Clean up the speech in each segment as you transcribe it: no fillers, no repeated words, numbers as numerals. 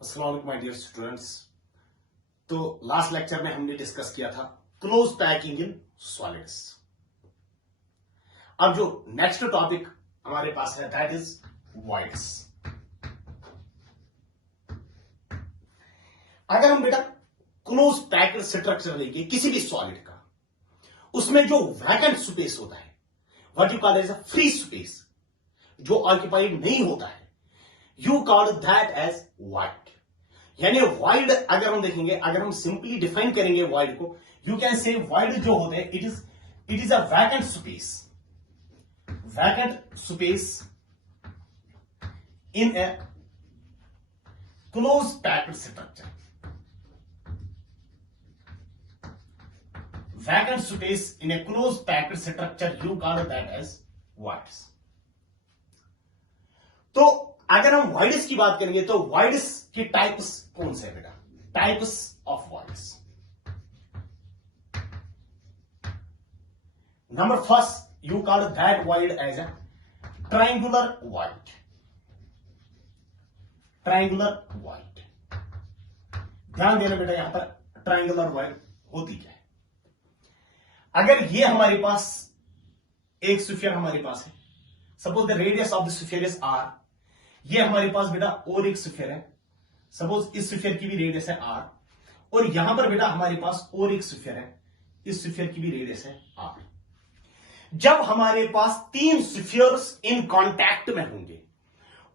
अस्सलाम वालेकुम my dear students. तो लास्ट लेक्चर में हमने डिस्कस किया था क्लोज पैकिंग इन सॉलिड्स। अब जो नेक्स्ट टॉपिक हमारे पास है दैट इज वॉइड्स। अगर हम बेटा क्लोज पैक्ड स्ट्रक्चर लेंगे किसी भी सॉलिड का, उसमें जो वैकेंट स्पेस होता है what you call as a free space, जो ऑक्यूपाइड नहीं होता है, you call that as void. यानी वॉइड अगर हम देखेंगे, अगर हम सिंपली डिफाइन करेंगे वॉइड को, यू कैन से वॉइड जो होते हैं it is a vacant space in a close packed structure. Vacant space in a close packed structure, you call that as voids. तो अगर हम वॉइड्स की बात करेंगे तो वॉइड्स के टाइप्स कौन से है बेटा? Types of voids. Number first, you call that void as a triangular void. Triangular void, ध्यान देना बेटा, यहां पर ट्रायंगुलर वॉइड होती क्या है। अगर ये हमारे पास एक स्फीयर हमारे पास है, suppose the radius of the sphere is R, ये हमारे पास बेटा और एक स्फीयर है, सपोज इस स्फीयर की भी रेडियस है आर, और यहां पर बेटा हमारे पास और एक स्फीयर है, इस स्फीयर की भी रेडियस है आर। जब हमारे पास तीन स्फीयर्स इन कांटेक्ट में होंगे,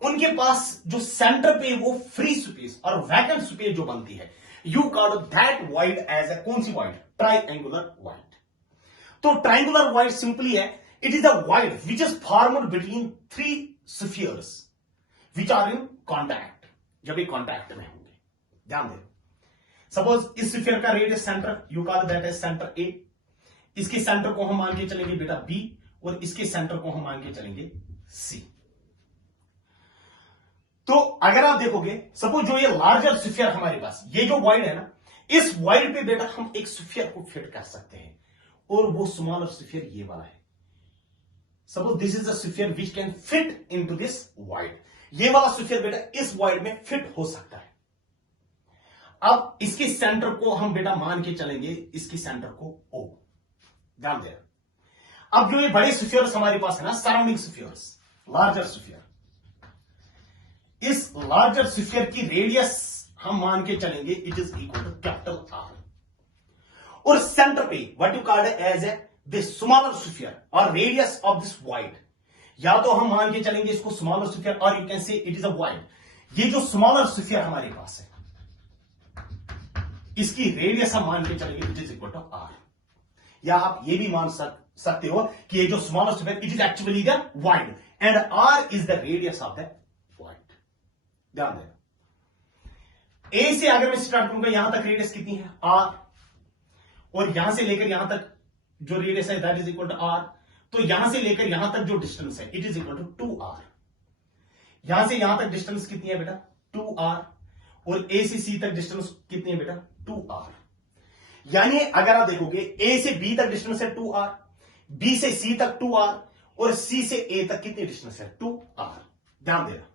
उनके पास जो सेंटर पे वो फ्री स्पेस और वैकेंट स्पेस जो बनती है, you call that void as a कौन सी वॉइड? Triangular void. तो ट्रायंगुलर वॉइड सिंपली है, it is a void which is formed between three spheres which are in contact. जब ये कॉन्टैक्ट में होंगे, ध्यान दें, सपोज इस स्फीयर का radius centre, you call that is centre A, इसके सेंटर को हम मान के चलेंगे बेटा बी, और इसके सेंटर को हम मान के चलेंगे सी। तो अगर आप देखोगे, सपोज जो ये लार्जर स्फीयर हमारे पास, ये जो वॉइड है ना, इस वॉइड पे बेटा हम एक स्फीयर को फिट कर सकते हैं, और वो स्मॉलर स्फीयर ये वाला है। Suppose this is a sphere which can fit into this void. ये वाला स्फीयर बेटा इस वॉइड में फिट हो सकता है। अब इसके सेंटर को हम बेटा मान के चलेंगे, इसके सेंटर को ओ, ध्यान देना। अब जो ये बड़े स्फीयर्स हमारे पास है ना, सराउंडिंग स्फीयर्स, लार्जर स्फीयर, इस लार्जर स्फीयर की रेडियस हम मान के चलेंगे it is equal to capital R, और सेंटर पे what you called as a the smaller sphere और रेडियस ऑफ दिस वॉइड, या तो हम मान के चलेंगे इसको स्मॉलर स्फीयर, और you can say it is a void. ये जो स्मॉलर स्फीयर हमारे पास है, इसकी रेडियस हम मान के चलेंगे it is equal to R, या आप ये भी मान सकते हो कि ये जो smaller sphere it is actually the void and R is the radius of the void. ध्यान देना, ए से अगर मैं स्टार्ट करूंगा, यहां तक रेडियस कितनी है? आर, और यहां से लेकर यहां तक जो रेडियस है that is equal to R. तो यहां से लेकर यहां तक जो डिस्टेंस है it is equal to 2r। यहां से यहां तक डिस्टेंस कितनी है बेटा? 2r, और ए से सी तक डिस्टेंस कितनी है बेटा? 2r। यानी अगर आप देखोगे, ए से बी तक डिस्टेंस है 2r, बी से सी तक 2r, और सी से ए तक कितनी डिस्टेंस है? 2r। ध्यान देना,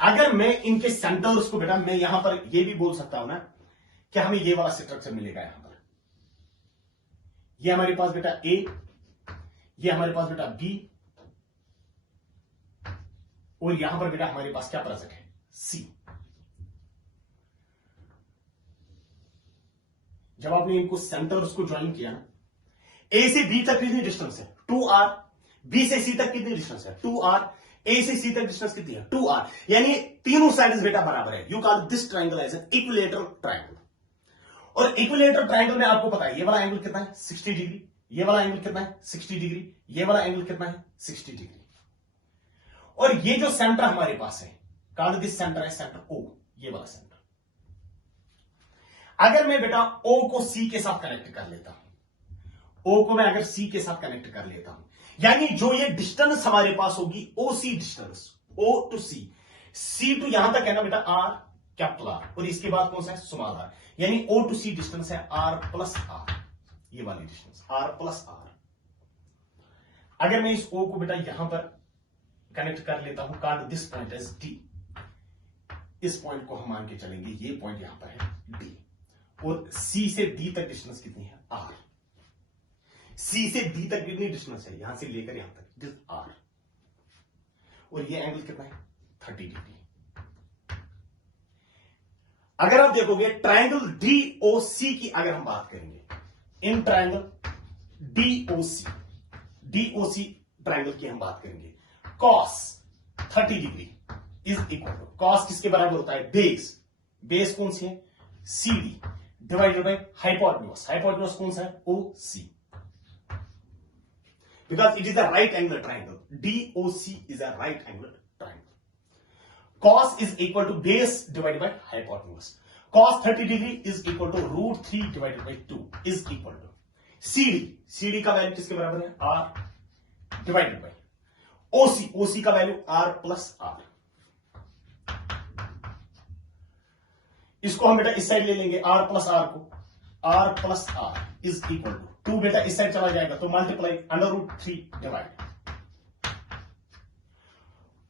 अगर मैं इनके सेंटर्स को बेटा, मैं यहां पर यह भी बोल सकता हूं ना कि हमें ये वाला स्ट्रक्चर मिलेगा। यहां पर ये हमारे पास बेटा ए, ये हमारे पास बेटा बी, और यहां पर बेटा हमारे पास क्या प्रेजेंट है? सी। जब आपने इनको सेंटर्स को ज्वाइन किया ना, ए से बी तक कितनी डिस्टेंस है? 2r, बी से सी तक कितनी डिस्टेंस है? 2r, ए से सी तक डिस्टेंस कितनी है? 2r। यानी तीनों साइड्स बेटा बराबर है। You call this triangle as an equilateral triangle. और इक्विलेटरल ट्रायंगल में आपको पता है ये वाला एंगल कितना है? 60 डिग्री। ये वाला एंगल कितना है? 60 डिग्री। ये वाला एंगल कितना है? 60 डिग्री। और ये जो सेंटर हमारे पास है, कॉल दिस सेंटर है सेंटर ओ, ये वाला सेंटर। अगर मैं बेटा ओ को सी के साथ कनेक्ट कर लेता हूं, ओ को मैं अगर सी के साथ कनेक्ट कर लेता हूं, यानी जो ये डिस्टेंस हमारे पास होगी O C distance, O to C, C to यहां तक है ना बेटा आर, कैपिटल आर, और इसके बाद कौन सा है? Small R. यानी ओ टू सी डिस्टेंस है आर प्लस आर, ये वाली डिस्टेंस आर प्लस आर। अगर मैं इस ओ को बेटा यहां पर कनेक्ट कर लेता हूं, call this point as D, इस पॉइंट को हम मान के चलेंगे, ये पॉइंट यहां पर है डी, और सी से डी तक डिस्टेंस कितनी है, आर। सी से डी तक कितनी डिस्टेंस है, यहां से लेकर यहां तक, दिस आर, और ये एंगल कितना है 30 डिग्री। अगर आप देखोगे ट्रायंगल डीओसी की अगर हम बात करेंगे, इन ट्रायंगल डीओसी ट्रायंगल की हम बात करेंगे, cos 30 degree is equal to, cos किसके बराबर होता है, बेस कौन सी है, C D divided by hypotenuse, hypotenuse कौन सा है, O C, because it is a right angle triangle, DOC is a right angle triangle. cos is equal to base divided by hypotenuse. Cos 30 degree is equal to √3 divided by 2 is equal to CD. CD का value किसके बराबर है, R divided by OC. OC का value R plus R। इसको हम बेटा इस side ले लेंगे, R प्लस R को, R plus R is equal to 2 बेटा इस साइड चला जाएगा तो मल्टीप्लाई √3 डिवाइड,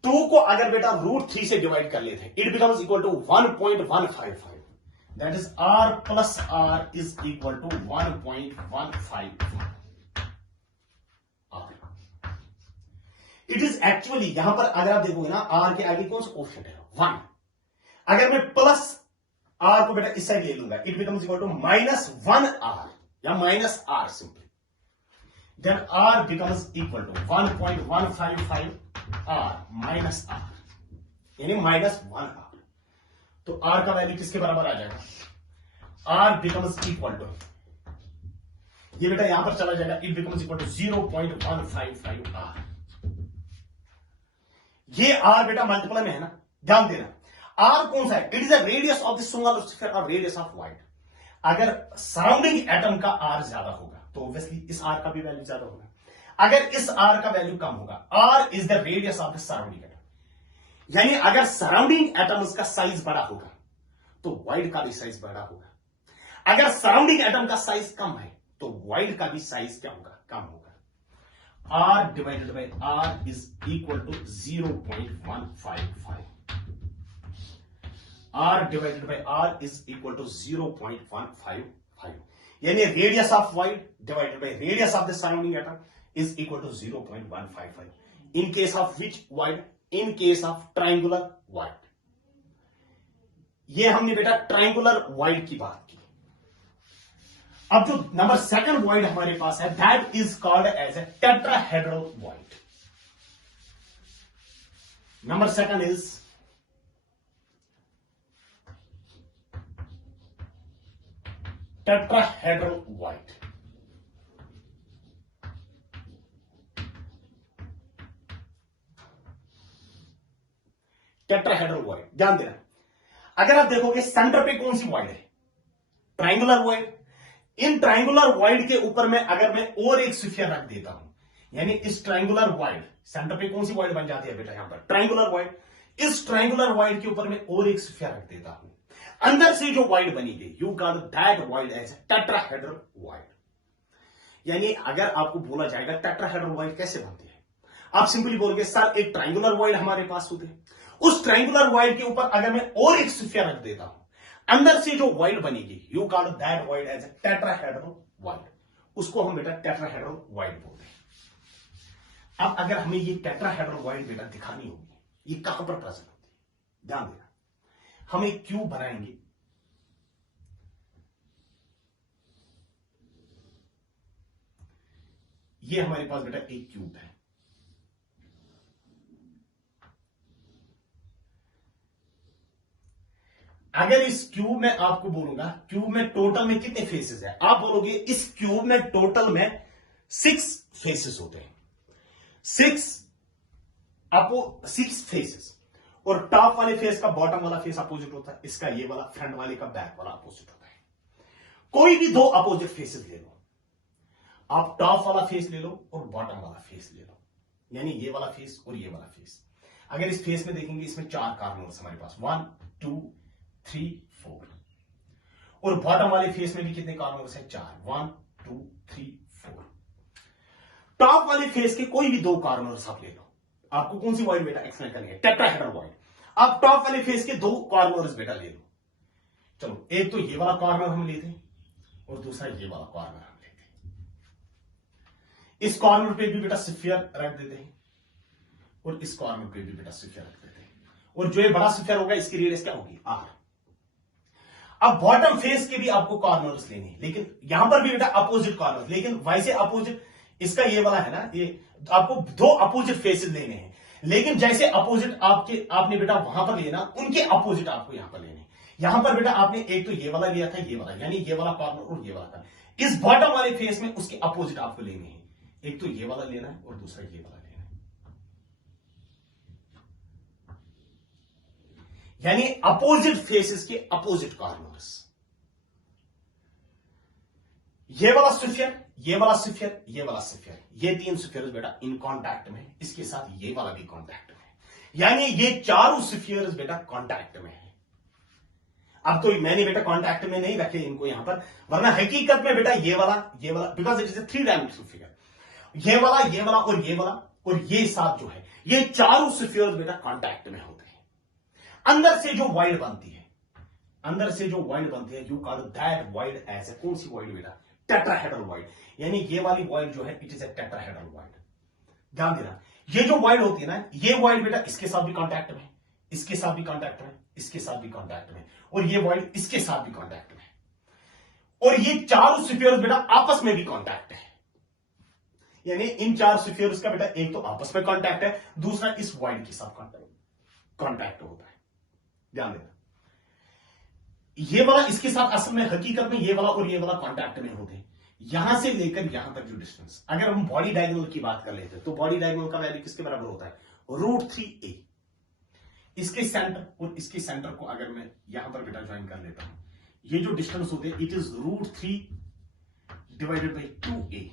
2 को अगर बेटा √3 से डिवाइड कर लेते हैं, it becomes equal to 1.155, that is R plus R is equal to 1.155 R। It is actually यहां पर अगर आप देखोगे ना, R के आगे कौन सा ऑप्शन है, 1। अगर मैं प्लस R को बेटा इस साइड ले लूंगा, it becomes equal to -1R या -R सिंपली, then R becomes equal to 1.155 R minus R, यानी -1R। तो R का वैल्यू किसके बराबर आ जाएगा, R बिकम्स इक्वल टू, ये बेटा यहां पर चला जाएगा, it becomes equal to 0.155 R। ये R बेटा मल्टीप्लाई में है ना, ध्यान देना, R कौन सा है, it is a radius of the small sphere और रेडियस ऑफ वाइड। अगर सराउंडिंग एटम का R ज्यादा होगा तो ऑब्वियसली इस R का भी वैल्यू ज्यादा होगा, अगर इस R का वैल्यू कम होगा, R is the radius of the surrounding atom, यानी अगर सराउंडिंग एटम्स का साइज बड़ा होगा तो वाइड का भी साइज बड़ा होगा, अगर सराउंडिंग एटम का साइज कम है तो वाइड का भी साइज क्या होगा, कम होगा। R divided by R is equal to 0.155, R divided by R is equal to 0.155, यानी radius of void divided by radius of the surrounding atom is equal to 0.155 in case of which wide, in case of triangular wide। ये हमने बेटा triangular wide की बात की। अब जो number second wide हमारे पास है, that is called as a tetrahedral void. Number second is tetrahedral void. Tetrahedral void, ध्यान देना, अगर आप देखोगे सेंटर पे कौन सी वाइड है, ट्रायंगुलर वाइड। इन ट्रायंगुलर वाइड के ऊपर में अगर मैं और एक स्फीयर रख देता हूं, यानी इस ट्रायंगुलर वाइड सेंटर पे कौन सी वाइड बन जाती है बेटा, यहां पर ट्रायंगुलर वाइड। इस ट्रायंगुलर वाइड के ऊपर में और एक स्फीयर रख देता हूं, अंदर से जो वाइड बनी you call that void as tetrahedral void. यानी अगर आपको बोला जाएगा टेट्राहेड्रल वाइड कैसे बनती है, आप सिंपली बोलोगे सर एक ट्रायंगुलर वाइड हमारे पास होते हैं, उस ट्रायंगुलर वाइड के ऊपर अगर मैं और एक स्फीयर रख देता हूं, अंदर से जो वाइड बनेगी you call that void as tetrahedral void, उसको हम बेटा टेट्राहेड्रल वाइड बोलते हैं। अब अगर हमें ये टेट्राहेड्रल वाइड बेटा दिखानी होगी, ये कहां पर प्रेजेंट होती है, ध्यान देना, हम एक क्यूब बनाएंगे, ये हमारे पास बेटा एक क्यूब है, अगर इस क्यूब में आपको बोलूंगा क्यूब में टोटल में कितने फेसेस हैं, आप बोलोगे इस क्यूब में टोटल में 6 फेसेस होते हैं, 6 फेसेस, और टॉप वाले फेस का बॉटम वाला फेस अपोजिट होता है, इसका ये वाला फ्रंट वाले का बैक वाला अपोजिट होता है। कोई भी 2 अपोजिट फेसेस ले लो, आप टॉप वाला फेस ले लो और बॉटम वाला फेस ले लो, यानी ये वाला फेस और ये वाला फेस। अगर इस फेस में देखेंगे इसमें 4 कॉर्नर्स हमारे पास, 1 2 3 4, और बॉटम वाले फेस में भी कितने कॉर्नर्स हैं, 4, 1 2 3 4। टॉप वाले फेस के कोई भी 2 कॉर्नर्स आप ले लो, आपको कौन सी वाइड बेटा एक्सप्लेन करनी है, टेट्राहेड्रल वाइड। अब टॉप वाले फेस के दो कॉर्नर्स बेटा ले लो। चलो, एक तो ये वाला कॉर्नर हम लेते हैं और दूसरा ये वाला कॉर्नर हम लेते हैं। इस कॉर्नर पे भी बेटा स्फीयर रख देते हैं और इस कॉर्नर पे भी बेटा स्फीयर रख देते हैं, और जो ये बड़ा स्फीयर होगा इसकी रेडियस क्या होगी, आर। अब बॉटम फेस के भी आपको कॉर्नर्स लेने हैं, लेकिन यहां पर भी बेटा अपोजिट कॉर्नर, लेकिन वैसे अपोजिट इसका ये वाला है ना, ये आपको दो अपोजिट फेसेस लेने हैं, लेकिन जैसे अपोजिट आपने बेटा वहां पर लेना, उनके अपोजिट आपको यहां पर लेने। यहां पर बेटा आपने एक तो ये वाला लिया था, ये वाला, यानी ये वाला कॉर्नर और ये वाला कॉर्नर, इस बॉटम वाले फेस में उसके अपोजिट आपको लेने हैं। एक तो ये वाला लेना है और दूसरा ये वाला लेना है, यानी अपोजिट फेसेस के अपोजिट कॉर्नर्स। ये वाला स्फीयर, ये वाला स्फीयर, ये वाला स्फीयर, ये तीन स्फीयर्स बेटा इन कांटेक्ट में, इसके साथ ये वाला भी कांटेक्ट में, यानी ये चारों स्फीयर्स बेटा कांटेक्ट में है। अब तो मैंने बेटा कांटेक्ट में नहीं रखे इनको यहां पर, वरना हकीकत में बेटा ये वाला, because it is A 3 dimensional figure, ये वाला और ये वाला और ये साथ जो है, ये चारों स्फीयर्स बेटा कांटेक्ट में होते हैं। अंदर से जो वाइड बनती है, you call that void as a, कौन सी वाइड बेटा, टेट्राहेड्रल वाइड, यानी ये वाली वाइड जो है it is a tetrahedral void. ध्यान देना, ये जो वाइड होती है ना, ये वाइड बेटा इसके साथ भी कांटेक्ट में, इसके साथ भी कांटेक्ट में, इसके साथ भी कांटेक्ट में, और ये वाइड इसके साथ भी कांटेक्ट में, और ये चारों स्फीयर्स बेटा आपस में भी कांटेक्ट है, यानी इन चार स्फीयर्स का बेटा एक तो आपस में कांटेक्ट है, दूसरा इस वाइड के साथ कांटेक्ट होता है। ध्यान देना, ये वाला इसके साथ असल में हकीकत में ये वाला और ये वाला कांटेक्ट में होते हैं। यहां से लेकर यहां तक जो डिस्टेंस, अगर हम बॉडी डायगोनल की बात कर लेते हैं तो बॉडी डायगोनल का वैल्यू किसके बराबर होता है, √3a। इसके सेंटर और इसके सेंटर को अगर मैं यहां पर बेटा ज्वाइन कर लेता हूं, ये जो डिस्टेंस होते हैं it is √3 divided by 2a,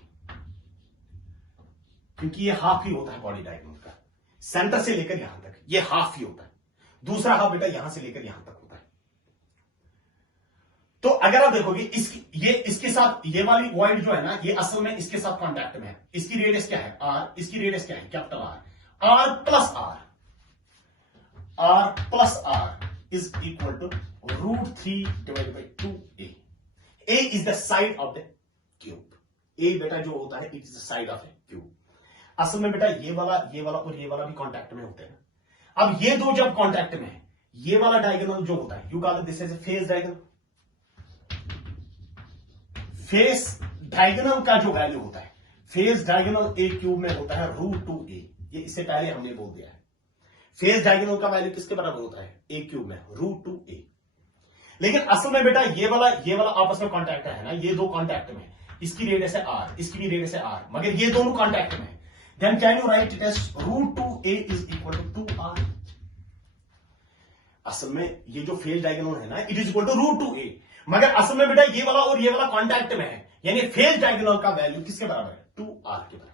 क्योंकि ये हाफ ही होता है बॉडी डायगोनल का, सेंटर से लेकर यहां तक ये हाफ ही होता है, दूसरा हाफ बेटा यहां से लेकर यहां तक होता है। तो अगर आप देखोगे इसके साथ ये वाली वॉइड जो है ना, ये असल में इसके साथ कांटेक्ट में है। इसकी रेडियस क्या है, आर, इसकी रेडियस क्या है, capital R, R plus R is equal to √3 divided by 2a। a is the side of the cube, a बेटा जो होता है it is the side of the cube. असल में बेटा ये वाला और ये वाला भी कांटेक्ट में होते हैं। अब ये दो जब कांटेक्ट में है, ये वाला डायगोनल जो होता है, you call this as a face diagonal. Face diagonal का जो वैल्यू होता है, फेस डायगोनल a क्यूब में होता है √2a। ये इससे पहले हमने बोल दिया है, फेस डायगोनल का वैल्यू किसके बराबर होता है, a क्यूब में √2a। लेकिन असल में बेटा ये वाला आपस में कांटेक्ट है ना, ये दो कांटेक्ट में, इसकी रेडियस है r, इसकी भी रेडियस है r, मगर ये दोनों कांटेक्ट में है। Then can you write it as √2a is equal to 2r। असल में ये जो फेस डायगोनल है ना, it is equal to √2a, मगर असल में बेटा ये वाला कांटेक्ट में है, यानी फेस डायगोनल का वैल्यू किसके बराबर है, 2r के बराबर।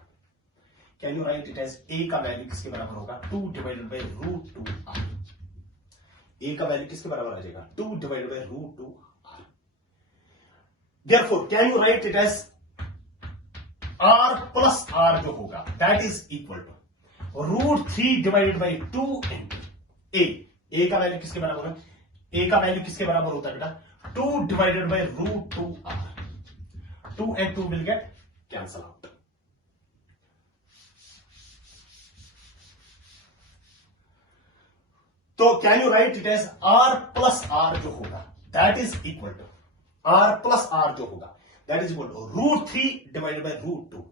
Can you write it as a का वैल्यू किसके बराबर होगा, 2 डिवाइडेड बाई √2r। a का वैल्यू किसके बराबर आ जाएगा, 2 divided by √2r। Therefore can you write it as r plus r जो होगा that is equal to √3 divided by 2 into a का वैल्यू किसके बराबर है, a का वैल्यू किसके बराबर होता है बेटा, 2 divided by √2r। 2 and 2 will get cancel out। तो can you write it as r plus r जो होगा that is equal to r plus r जो होगा that is equal to √3 divided by √2।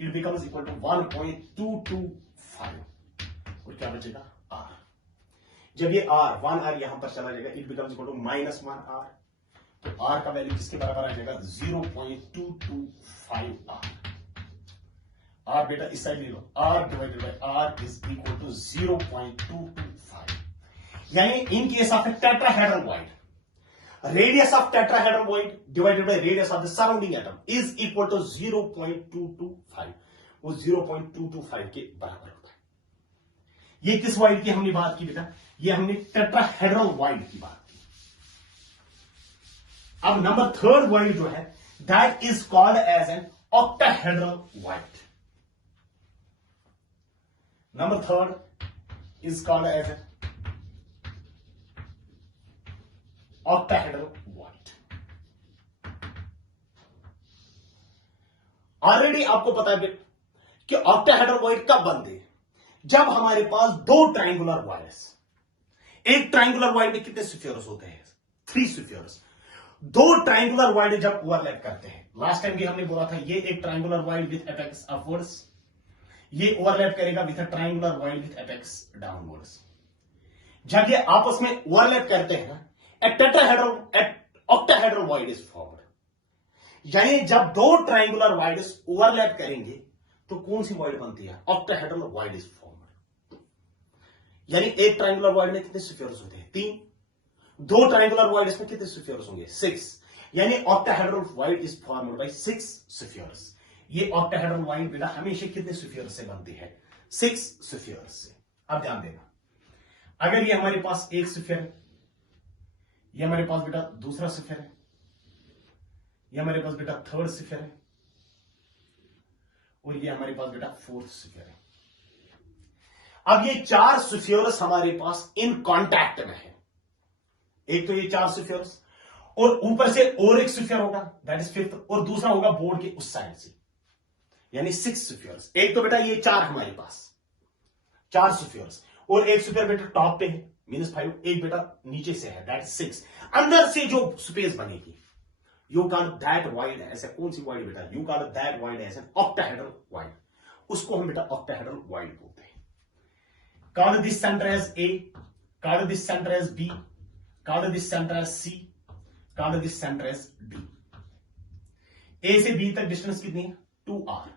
It becomes equal to 1.225 और क्या बचेगा r। जब ये r 1r यहां पर चला जाएगा it becomes equal to -1r, तो r का वैल्यू किसके बराबर आ जाएगा, 0.225r। r बेटा इस साइड ले लो, r divided by r is equal to 0.225, यानी in case of a tetrahedral void, radius of tetrahedral void divided by radius of the surrounding atom is equal to 0.225। वो 0.225 के बराबर होता है। ये किस वॉइड की हमने बात की बेटा, ये हमने टेट्राहेड्रल वॉइड की बात की। अब नंबर थर्ड वॉइड जो है that is called as an octahedral void. Number third is called as an octahedral void. Already आपको पता है कि ऑक्टाहेड्रल वॉइड कब बनते हैं? जब हमारे पास दो ट्रायंगुलर वॉइड्स, एक ट्रायंगुलर वॉइड में कितने स्फीयर्स होते हैं? 3 स्फीयर्स। दो ट्रायंगुलर वॉइड जब ओवरलैप करते हैं, लास्ट टाइम भी हमने बोला था ये एक triangular void with apex upwards, ये ओवरलैप करेगा with a triangular void with apex downwards. जब ये आपस में ओवरलैप करते हैं ऑक्टाहेड्रल वॉइड इज फॉर्म्ड। यानी जब दो ट्रायंगुलर वॉइड्स ओवरलैप करेंगे तो कौन सी वॉइड बनती है? Octahedral void is formed. यानी एक ट्रायंगुलर वॉइड में कितने स्फीयर्स होते हैं? 3। दो ट्रायंगुलर वॉइड्स में कितने स्फीयर्स होंगे? 6। यानी octahedral void is formed by 6 spheres. ये ऑक्टाहेड्रल वॉइड बेटा हमेशा कितने स्फीयर्स से बनती है? 6 स्फीयर्स से। अब ध्यान देना, अगर ये हमारे पास एक स्फीयर है, ये हमारे पास बेटा दूसरा स्फीयर है, ये हमारे पास बेटा थर्ड स्फीयर है, और ये हमारे पास बेटा फोर्थ स्फीयर है। अब ये 4 स्फीयर्स हमारे पास इन कांटेक्ट में है। एक तो ये 4 स्फीयर्स, और ऊपर से और एक स्फीयर होगा, दैट इज 5th, और दूसरा होगा बोर्ड के उस साइड से, यानी 6 स्फीयर्स। एक तो बेटा ये 4 हमारे पास 4 स्फीयर्स, और एक स्फीयर बेटा टॉप पे है -5, एक बेटा नीचे से है, दैट इज 6। अंदर से जो स्पेस बनेगी you call that void as, कौन सी वाइड बेटा? You call that void as an octahedral void. उसको हम बेटा ऑक्टाहेड्रल वाइड बोलते हैं। Call this centre as A, call this centre as B, call this centre as C, call this centre as D. A से B तक distance कितनी है? 2r।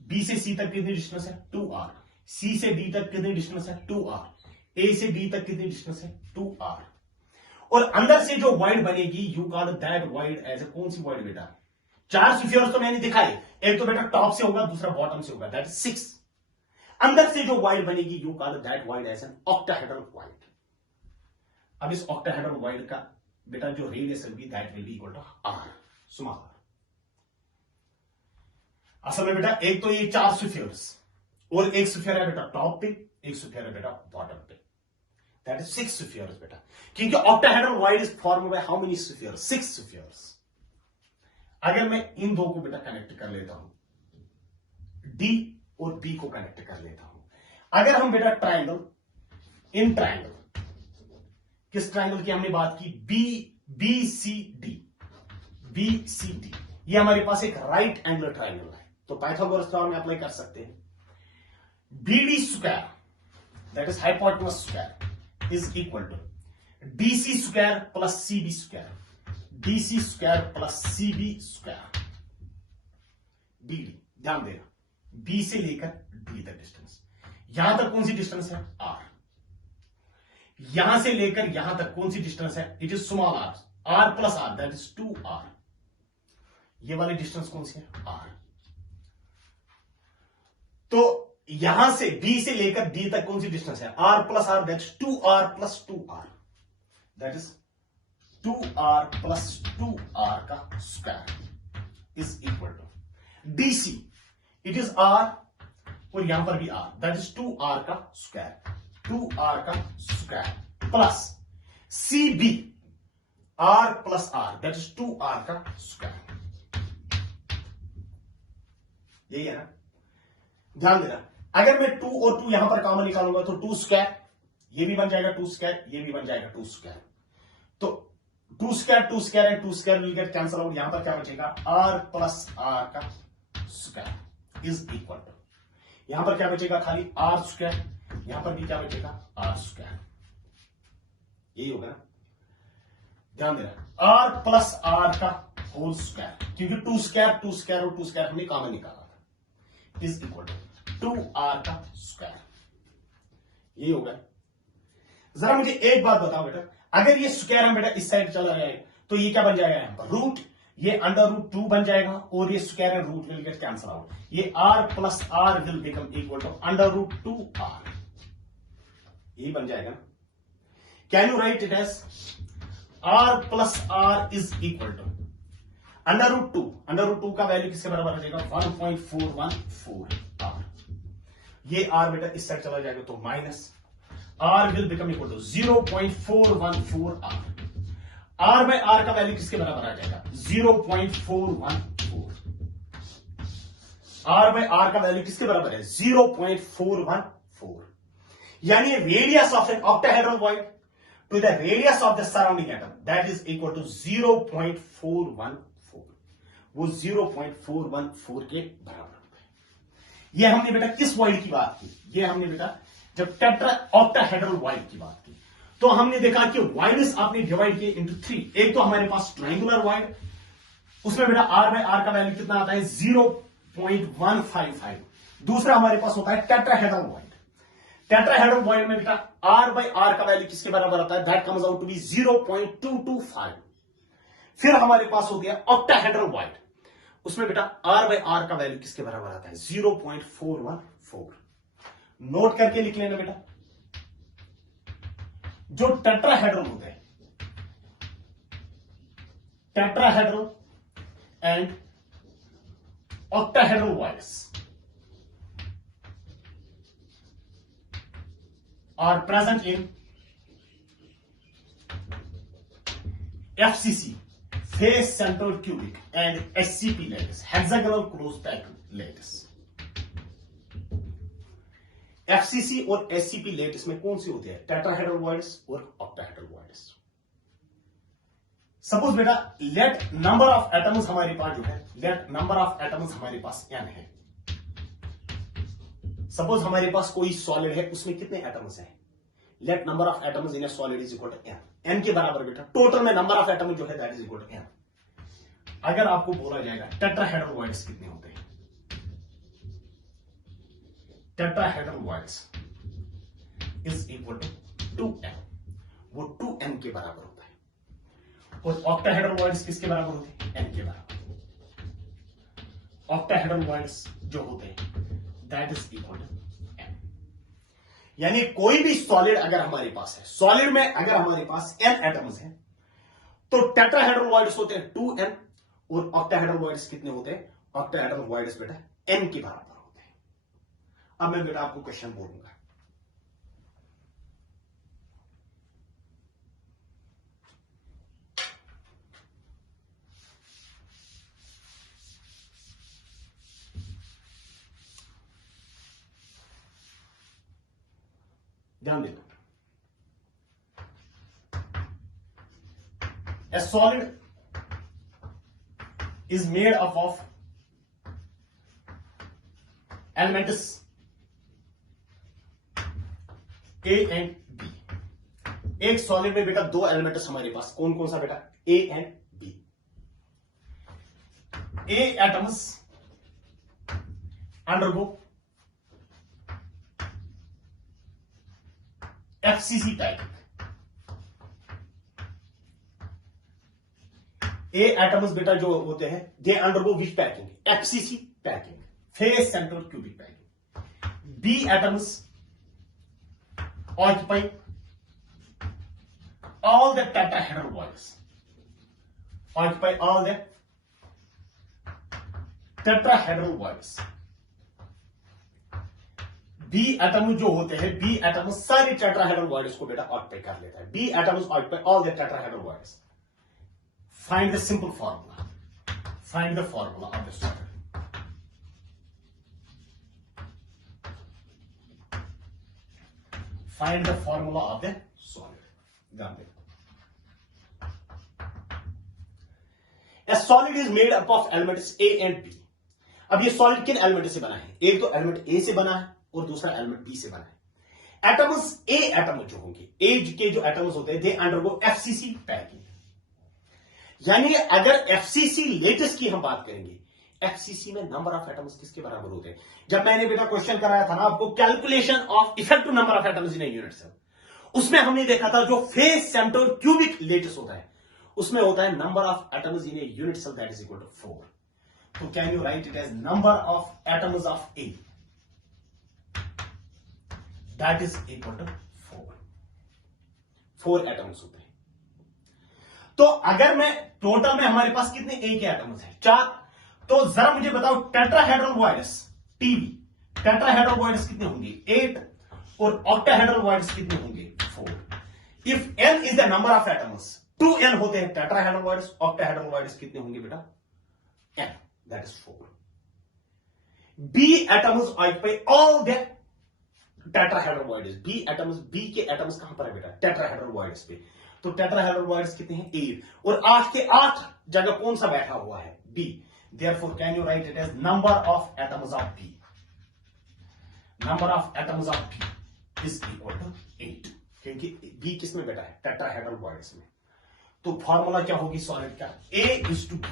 B से सी तक कितनी डिस्टेंस है? 2r। सी से डी तक कितनी डिस्टेंस है? 2r। ए से बी तक कितनी डिस्टेंस है? 2r। और अंदर से जो वाइड बनेगी you call that void as कौन सी वाइड बेटा? 4 स्फीयर्स तो मैंने दिखाई, एक तो बेटा टॉप से होगा, दूसरा बॉटम से होगा, दैट इज 6। अंदर से जो वाइड बनेगी you call that void as an octahedral void. अब इस ऑक्टाहेड्रल वाइड का बेटा जो radius will be that will be equal to r, small r। असल में बेटा एक तो ये 4 स्फीयर्स, और एक स्फीयर है बेटा टॉप पे, एक स्फीयर है बेटा बॉटम पे, दैट इज 6 स्फीयर्स बेटा। क्योंकि octahedral wide is formed by how many spheres? 6 spheres. अगर मैं इन दो को बेटा कनेक्ट कर लेता हूं, डी और बी को कनेक्ट कर लेता हूं, अगर हम बेटा ट्रायंगल, इन ट्रायंगल, किस ट्रायंगल की हमने बात की? बी सी डी, ये हमारे पास एक राइट एंगल ट्रायंगल है, तो पाइथागोरस थ्योरम में अप्लाई कर सकते हैं। BD square that is hypotenuse square is equal to BC square plus CB square, BC square plus CB square. BD, ध्यान देना, B से लेकर D तक डिस्टेंस, यहां तक कौन सी डिस्टेंस है? R। यहां से लेकर यहां तक कौन सी डिस्टेंस है? It is small r, r plus r that is 2r। ये वाली डिस्टेंस कौन सी है? r। तो यहां से B से लेकर D तक कौन सी डिस्टेंस है? r plus r that is 2r plus 2r, that is 2r plus 2r का square is equal to DC, it is r, और यहां पर भी r, दैट इज 2r का स्क्वायर, 2r का square plus CB, r plus r that is 2r का square. यही है ना? ध्यान देना, अगर मैं 2 और 2 यहां पर कॉमन निकालूंगा तो 2 स्क्वायर, ये भी बन जाएगा 2 स्क्वायर, ये भी बन जाएगा 2 स्क्वायर। तो 2 square and 2 square will get cancel out. यहां पर क्या बचेगा? r प्लस r का स्क्वायर इज इक्वल टू, यहां पर क्या बचेगा? खाली r स्क्वायर, यहां पर भी क्या बचेगा? r square. यही होगा ना? ध्यान देना, r प्लस r का होल स्क्वायर, क्योंकि 2 स्क्वायर और 2 स्क्वायर हमने कॉमन निकाला था, इज इक्वल टू 2r का स्क्वायर। यही होगा। जरा मुझे एक बात बताओ बेटा, अगर ये स्क्वायर हम बेटा इस साइड चला जाए तो ये क्या बन जाएगा? यहां पर रूट, ये √2 बन जाएगा, और ये square and root will get cancel out. ये r plus r will become equal to √2r। यही बन जाएगा ना? Can you write it as r plus r is equal to √2 का वैल्यू किसके बराबर हो जाएगा? 1.414r। ये r बेटा इस साइड चला जाएगा तो minus, r will become equal to 0.414r। R by R का वैल्यू किसके बराबर आ जाएगा? 0.414। R बाय R का वैल्यू किसके बराबर है? 0.414। यानी radius of an octahedral void to the radius of the surrounding atom that is equal to 0.414। वो 0.414 के बराबर होता है। ये हमने बेटा किस वॉइड की बात की? ये हमने बेटा जब टेट्रा ऑक्टाहेड्रल वॉइड की बात की तो हमने देखा कि वॉइड्स आपने डिवाइड किए इनटू 3। एक तो हमारे पास ट्रायंगुलर वॉइड, उसमें बेटा R बाय R का वैल्यू कितना आता है? 0.155। दूसरा हमारे पास होता है टेट्राहेड्रल वॉइड। टेट्राहेड्रल वॉइड में बेटा R बाय R का वैल्यू किसके बराबर आता है? That comes out to be 0.225। फिर हमारे पास हो गया ऑक्टाहेड्रल वॉइड, उसमें बेटा R बाय R का वैल्यू किसके बराबर आता है? 0.414। नोट करके लिख लेना बेटा, जो टेट्राहेड्रल होते हैं, tetrahedral and octahedral wires are present in FCC, face central cubic, and SCP lattice, hexagonal close packed lattice। FCC और SCP lattice में कौन सी होती है? टेट्राहेड्रल वॉइड्स और ऑक्टाहेड्रल वॉइड्स। सपोज बेटा लेट नंबर ऑफ एटम्स हमारे पास जो है, लेट नंबर ऑफ एटम्स हमारे पास n है। सपोज हमारे पास कोई सॉलिड है, उसमें कितने एटम्स हैं? Let number of atoms in a solid is equal to n। n के बराबर बेटा टोटल में नंबर ऑफ एटम जो है that is equal to n। अगर आपको बोला जाएगा टेट्राहेड्रल वॉइड्स कितने होते हैं? Tetrahedral voids is equal to 2n। वो 2n के बराबर होता है। और ऑक्टाहेड्रल वॉइड्स किसके बराबर होते हैं? n के बराबर। ऑक्टाहेड्रल वॉइड्स जो होते हैं that is equal to n। यानी कोई भी सॉलिड अगर हमारे पास है, सॉलिड में अगर हमारे पास n एटम्स हैं तो टेट्राहेड्रल वॉइड्स होते हैं 2n और ऑक्टाहेड्रल वॉइड्स कितने होते हैं? ऑक्टाहेड्रल वॉइड्स बेटा n के बराबर होते हैं। अब मैं बेटा आपको क्वेश्चन बोलूंगा, ध्यान देना। A solid is made up of elements A and B। एक सॉलिड में बेटा दो एलिमेंट्स हमारे पास, कौन कौन सा बेटा? A and B। A atoms undergo FCC packing। A atoms बेटा जो होते हैं they undergo which packing? FCC packing, face central cubic packing. B atoms occupy all the tetrahedral wires, occupy all the tetrahedral wires। B atom जो होते हैं, B atom सारी tetrahedral voids को बेटा ऑक्यूपाई कर लेता है। B atoms occupy all the tetrahedral voids. Find the simple formula, find the formula of the solid. Find the formula of the solid. ध्यान दें, a solid is made up of elements A and B. अब ये solid किन element से बना है? एक तो एलिमेंट ए से बना है और दूसरा एलिमेंट बी से बना है। एटम्स ए एटम जो होंगे, ए के जो एटम्स होते हैं दे अंडरगो एफसीसी पैकिंग। यानी अगर एफसीसी लेटिस की हम बात करेंगे, एफसीसी में नंबर ऑफ एटम्स किसके बराबर होते हैं? जब मैंने बेटा क्वेश्चन कराया था ना आपको, calculation of effective number of atoms in a unit cell, उसमें हमने देखा था जो फेस सेंट्रल क्यूबिक लेटिस होता है उसमें होता है number of atoms in a unit cell that is equal to 4। तो can you write it as number of atoms of A that is equal to 4 atoms होते हैं। तो अगर मैं टोटल में हमारे पास कितने ए के एटम्स हैं? 4। तो जरा मुझे बताओ tetrahedral voids TB, tetrahedral voids कितने होंगे? 8 और ऑक्टाहेड्रल वॉइड्स कितने होंगे? 4। If n is the number of atoms 2n होते हैं टेट्राहेड्रल ऑक्टाहेड्रल कितने होंगे बेटा? n, that is 4. b atoms occupy all the tetrahedral b atoms, b के एटम्स कहां पर है बेटा? टेट्राहेड्रल पे. तो टेट्राहेड्रल कितने हैं? 8. और 8 के 8 जगह कौन सा बैठा हुआ है? b. therefore can you write it as number of atoms of b? number of atoms of b is equal to 8, क्योंकि b किसमें बैठा है? टेट्राहेड्रल में. तो फॉर्मूला क्या होगी सॉलिड का? a is to b.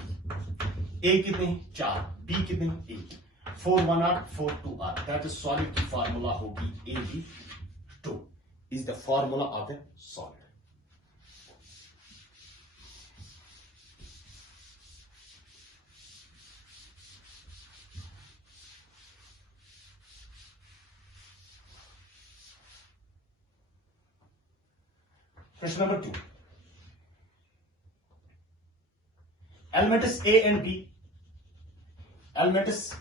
a कितने? 4. b कितने? 8. 4 1 r 4 2 r. That is solid की फॉर्मूला होगी AB2 is the formula of the solid. Question number 2. Elements A and B. Elements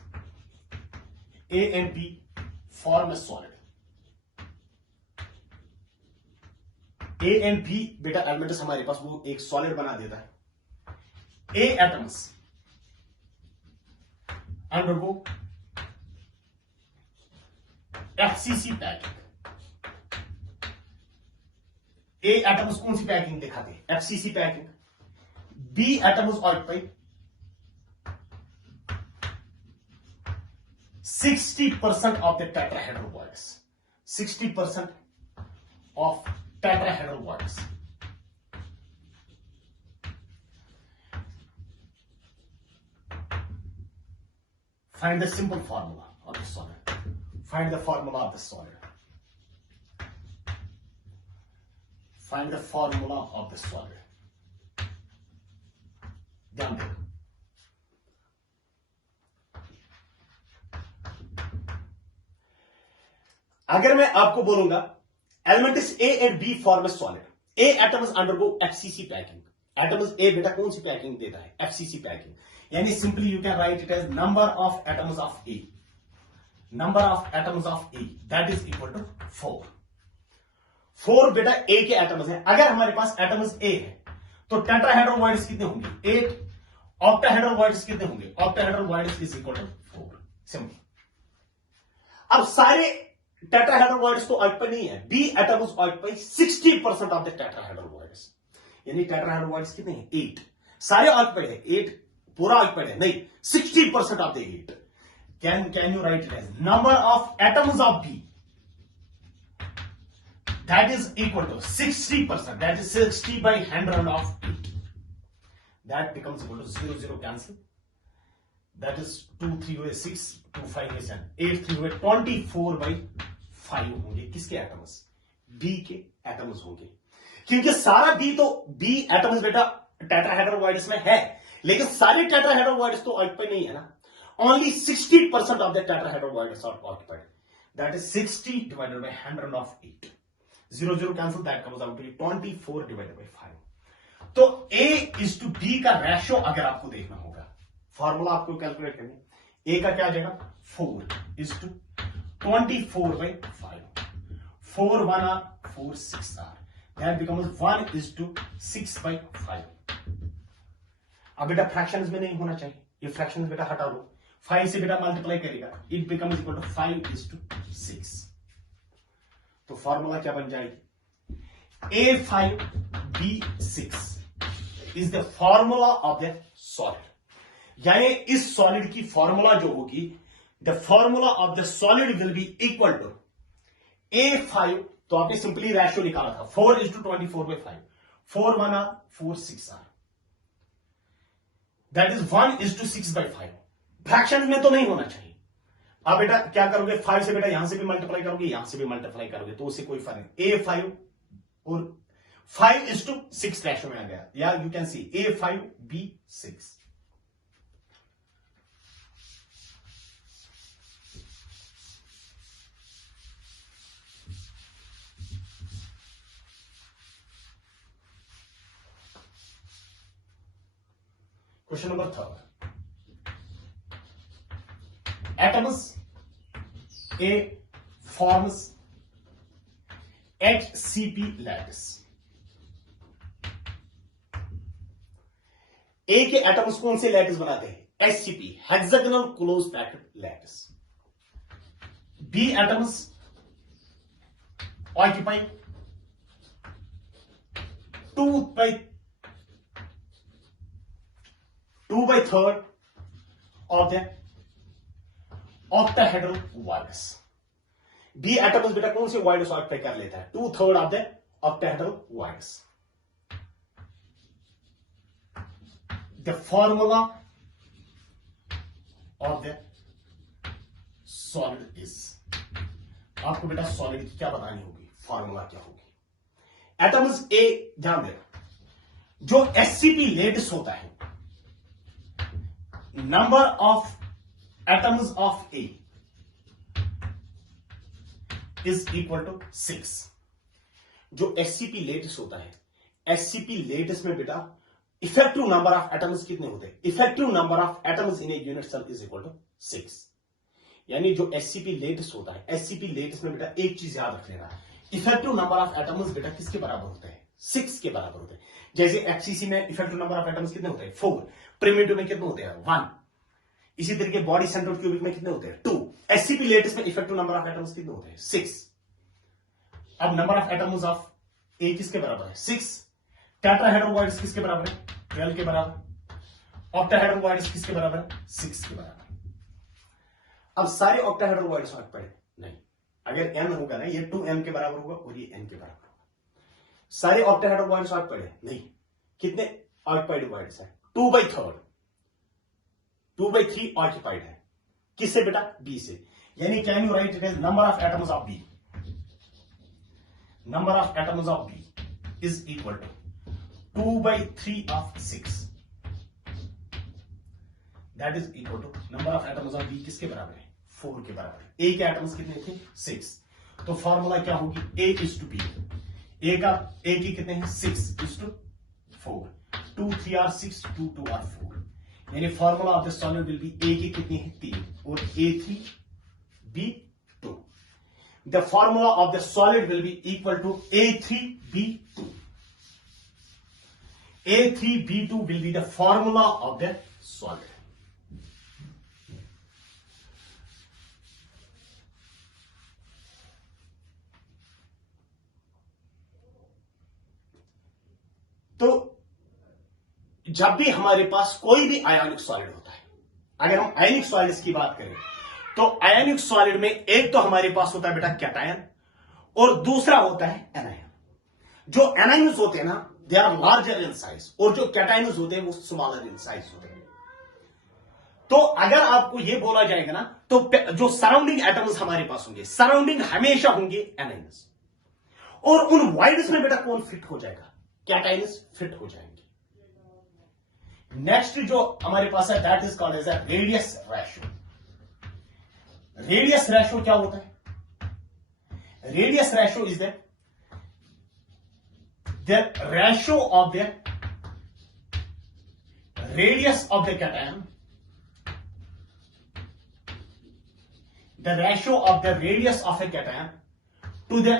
A and B form a solid. A and B बेटा elements हमारे पास वो एक solid बना देता है. A atoms undergo FCC packing. A atoms कौन सी packing दिखाते हैं? FCC packing. B atoms occupy 60% of the tetrahedral bonds. 60% of tetrahedral bonds. Find the simple formula of the solid. Find the formula of the solid. Find the formula of the solid. ध्यान देखो. अगर मैं आपको बोलूंगा elements A and B form a solid. A atoms undergo FCC packing. Atoms A बेटा कौन सी packing देता है? FCC packing. यानी simply you can write it as number of atoms of A. Number of atoms of A that is equal to 4. 4 बेटा ए के atoms हैं. अगर हमारे पास एटम्स ए है तो टेट्राहेड्रल बॉन्ड्स कितने होंगे? 8. ऑक्टाहेड्रल बॉन्ड्स कितने होंगे? Octahedral bonds is equal to 4. Simple. अब सारे टेट्राहेड्रल बॉन्ड्स तो ऑक्यूपाई नहीं है. B atoms occupy 60% of the tetrahedral bonds. यानी टेट्राहेड्रल बॉन्ड्स कितने हैं? 8. सारे ऑक्यूपाइड है. 8 पूरा ऑक्यूपाइड है नहीं. 60% of the 8. Can you write it as number of atoms of B that is equal to 60%. That is 60 by 100 of 8. That becomes equal to 0 0 cancel. That is 2 3 हुए 6, 2 5 हुए 7, 8 3 हुए 24 by 5 होंगे. किसके एटम्स? बी के atoms होंगे. क्योंकि सारा B तो बी एटम्स बेटा टेट्राहेड्रल बॉन्ड्स में है, लेकिन सारे टेट्राहेड्रल बॉन्ड्स तो ऑक्यूपाइड नहीं है ना. Only 60% of the tetrahedral bonds are occupied. That is 60 divided by 100 of 8. 0 0 cancel. That comes out to be 24 divided by 5. तो A is to B का रेशियो अगर आपको देखना होगा, फॉर्मूला आपको कैलकुलेट करनी. A का क्या आ जाएगा? 4 is to 24 by 5. 4 1 r 4 6 r. That becomes 1 is to 6 by 5. अब बेटा फ्रैक्शंस में नहीं होना चाहिए. ये फ्रैक्शंस बेटा हटा लो. 5 से बेटा मल्टीप्लाई करेगा. It becomes equal to 5 is to 6. तो फॉर्मूला क्या बन जाएगी? A5B6 is the formula of the solid. यानी इस सॉलिड की फॉर्मूला जो होगी, the formula of the solid will be equal to A5. तो आपने सिंपली रेशियो निकाला था 4 is to 24 by 5. 4 1 r 4 6 r. That is 1 is to 6 by 5. Fraction में तो नहीं होना चाहिए. अब बेटा क्या करोगे? 5 से बेटा यहां से भी मल्टीप्लाई करोगे, यहां से भी मल्टीप्लाई करोगे, तो उससे कोई फर्क नहीं. A5 और 5 is to 6 रेशियो में आ गया. या you can see A5B6. Question number 3. Atoms A forms HCP lattice. A के एटम्स कौन से लैटिस बनाते हैं? HCP, hexagonal close packed lattice. B atoms occupy 2/3 of the octahedral virus। B atoms बेटा कौन से वायरस ऑक्यूपाई कर लेता है? 2/3 of the octahedral virus। The formula of the solid is, आपको बेटा सॉलिड की क्या बतानी होगी, फॉर्मूला क्या होगी। एटम्स ए, ध्यान देना, जो एचसीपी लेटिस होता है, number of atoms of A is equal to 6। जो एचसीपी लेटिस होता है, एचसीपी लेटिस में बेटा इफेक्टिव नंबर ऑफ एटम्स कितने होते हैं? Effective number of atoms in a unit cell is equal to 6। यानी जो एचसीपी लेटिस होता है, एचसीपी लेटिस में बेटा एक चीज याद रख लेना, इफेक्टिव नंबर ऑफ एटम्स बेटा किसके बराबर होते हैं? 6 के बराबर होते हैं। जैसे एचसीसी में इफेक्टिव नंबर ऑफ एटम्स कितने होते हैं? 4। प्रिमिटिव में कितने होते हैं? 1। इसी तरीके बॉडी सेंट्रोइड क्यूबिक में कितने होते हैं? 2। एचसीपी लेटिस में इफेक्टिव नंबर ऑफ एटम्स कितने होते हैं? 6। अब नंबर ऑफ एटम्स ऑफ ए किसके बराबर है? 6। टेट्राहेड्रल वायरस किसके बराबर है? 12 के बराबर। ऑक्टाहेड्रल वायरस किसके बराबर है? 6 के बराबर। अब सारे ऑक्टाहेड्रल वायरस ऑक्यूपाइड नहीं, अगर n होगा ना, ये 2n के बराबर होगा और ये n के बराबर होगा। सारे ऑक्टाहेड्रल वायरस ऑक्यूपाइड नहीं, कितने ऑक्यूपाइड वायरस है? 2/3, 2/3 ऑक्यूपाइड है। किससे बेटा? बी से। यानी can you write it as number of atoms of B, number of atoms of B is equal to 2/3 of 6। That is equal to number of atoms of B किसके बराबर है? 4 के बराबर। ए के एटम्स कितने थे? 6। तो फॉर्मूला क्या होगी? ए इज टू बी, ए की कितने हैं? 6 इज टू 4। 2 3 are 6, 2 2 or 4। यानी formula of the solid will be, A की कितनी है? 3 और A3 B2। The formula of the solid will be equal to A3 B2। A3 B2 will be the formula of the solid। तो जब भी हमारे पास कोई भी आयोनिक सॉलिड होता है, अगर हम आयोनिक सॉलिड्स की बात करें, तो आयोनिक सॉलिड में एक तो हमारे पास होता है बेटा कैटायन और दूसरा होता है एनायन। जो एनायंस होते हैं ना, they are larger in size, और जो कैटायंस होते हैं वो स्मॉलर इन साइज होते हैं। तो अगर आपको ये बोला जाएगा ना, तो जो सराउंडिंग एटम्स हमारे पास होंगे, सराउंडिंग हमेशा होंगे एनायंस, और उन वाइड्स में बेटा कौन फिट हो जाएगा? कैटायंस फिट हो जाएंगे। नेक्स्ट जो हमारे पास है, that is called as a radius ratio. Radius ratio क्या होता है? Radius ratio is the ratio of the radius of the cation, the ratio of the radius of a cation to the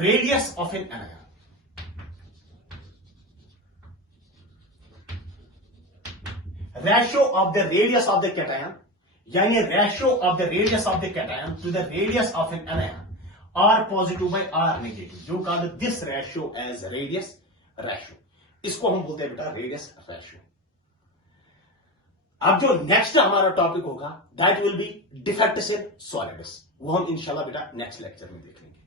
radius of an anion। ratio of the radius of the cation, यानी ratio of the radius of the cation to the radius of an anion R positive by R negative, जो called this ratio as radius ratio. इसको हम बोलते हैं बेटा radius ratio. अब जो next हमारा टॉपिक होगा, that will B defects in solids, वो हम इंशाल्लाह बेटा नेक्स्ट लेक्चर में देख लेंगे।